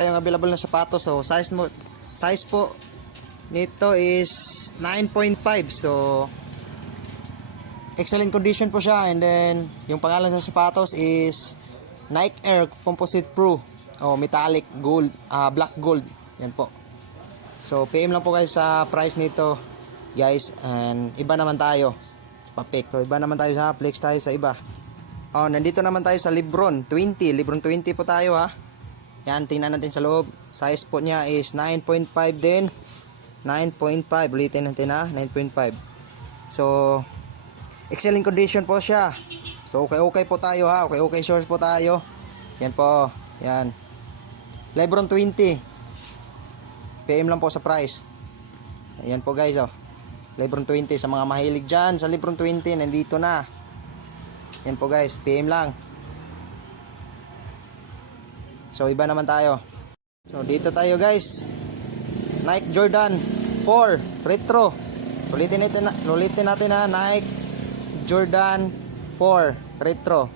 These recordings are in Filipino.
Yung available na sapatos. So size po nito is 9.5. So excellent condition po siya. And then yung pangalan sa sapatos is Nike Air Composite Pro. Metallic gold, black gold. Yan po. So PM lang po guys sa price nito, guys. And iba naman tayo sa Papik. So iba naman tayo sa Flex, tayo sa iba. Nandito naman tayo sa Lebron 20. Lebron 20 po tayo ha. Yan, tingnan natin sa loob. Size po niya is 9.5 din. 9.5. Ulitin natin ha. 9.5. So, excellent condition po siya. So, okay po tayo ha. Okay shorts po tayo. Yan po. Yan. Lebron 20. PM lang po sa price. Ayan po guys. Lebron 20. Sa mga mahilig dyan, sa Lebron 20, nandito na. Yan po guys. PM lang. So iba naman tayo. So dito tayo guys. Nike Jordan 4 Retro. Ulitin natin na Nike Jordan 4 Retro.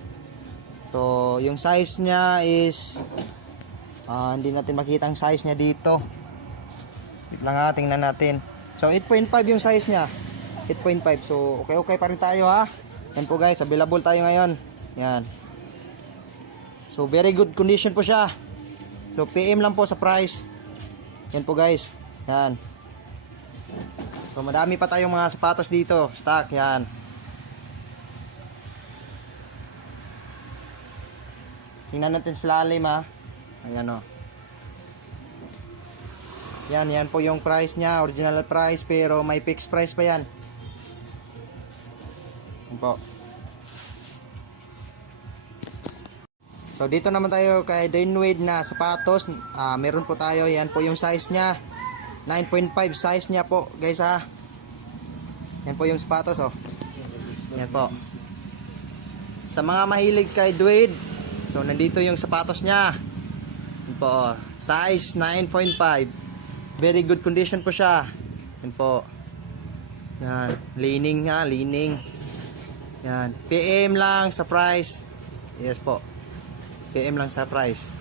So yung size niya is hindi natin makita ang size niya dito. Wait lang ha, tingnan natin. So 8.5 yung size niya. 8.5. So okay pa rin tayo ha. Yan po guys, available tayo ngayon. Yan. So very good condition po siya. So PM lang po sa price. Yan po guys. Yan. So madami pa tayong mga sapatos dito, stock yan. Tingnan natin sa lalim ha. Ayan o. Yan po yung price niya, original price, pero may fixed price pa yan. Yan po. So dito naman tayo kay Dwayne Wade na sapatos. Meron po tayo, yan po yung size niya. 9.5 size niya po guys ha. Yan po yung sapatos Yan po. Sa mga mahilig kay Dwayne, so nandito yung sapatos niya. Yan po. Size 9.5. Very good condition po siya. Yan po. Yan. Leaning ha, leaning. Yan. PM lang sa price. Yes po. PM lang sa price.